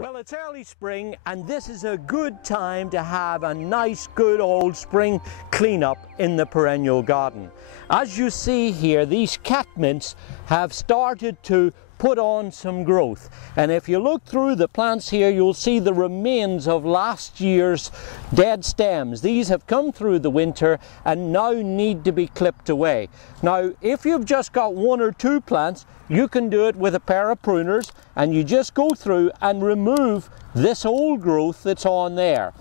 Well, it's early spring and this is a good time to have a nice good old spring cleanup in the perennial garden. As you see here, these catmints have started to put on some growth, and if you look through the plants here, you'll see the remains of last year's dead stems. These have come through the winter and now need to be clipped away. Now, if you've just got one or two plants, you can do it with a pair of pruners, and you just go through and remove this old growth that's on there.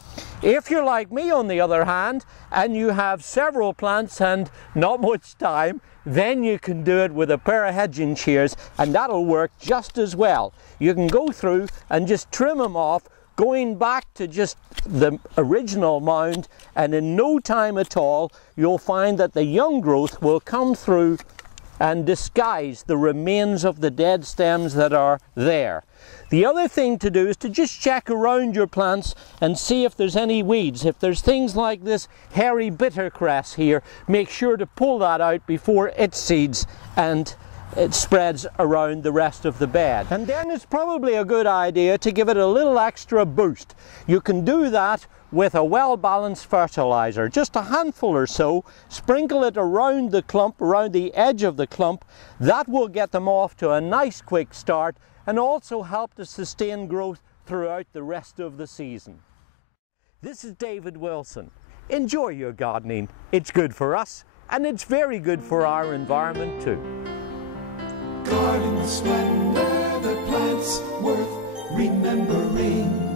If you're like me, on the other hand, and you have several plants and not much time, then you can do it with a pair of hedging shears, and that'll work just as well. You can go through and just trim them off, going back to just the original mound, and in no time at all you'll find that the young growth will come through and disguise the remains of the dead stems that are there. The other thing to do is to just check around your plants and see if there's any weeds. If there's things like this hairy bittercress here, make sure to pull that out before it seeds and it spreads around the rest of the bed. And then it's probably a good idea to give it a little extra boost. You can do that with a well-balanced fertilizer, just a handful or so. Sprinkle it around the clump, around the edge of the clump. That will get them off to a nice quick start and also help to sustain growth throughout the rest of the season. This is David Wilson. Enjoy your gardening. It's good for us and it's very good for our environment too. Garden Splendor, the plants worth remembering.